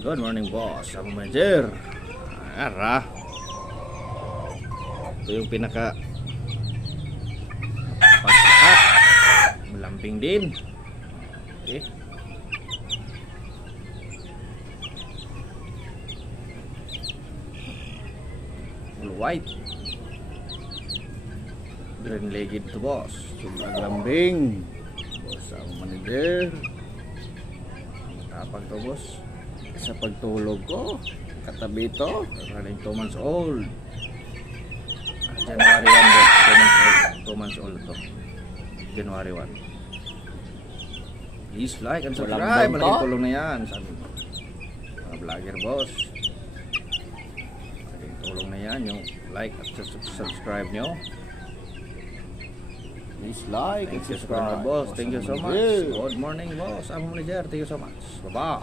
Good morning, boss. Ako manager. Ara. Ito yung pinaka pagsakat. Malambing din. Okay. Full white. Green legged to, boss. Sulag lambing. Boss, ako manager. Tapag to, boss. Sa pagtulog ko, katabi ito, running 2 months old. January 1 boss, 2 months old ito. January 1. Please like and subscribe. Malaking tulong na yan sa mga vlogger, boss. Malaking tulong na yan yung like at subscribe nyo. Please like and subscribe, boss. Thank you so much. Good morning, boss. I'm manager. Thank you so much. Bye-bye.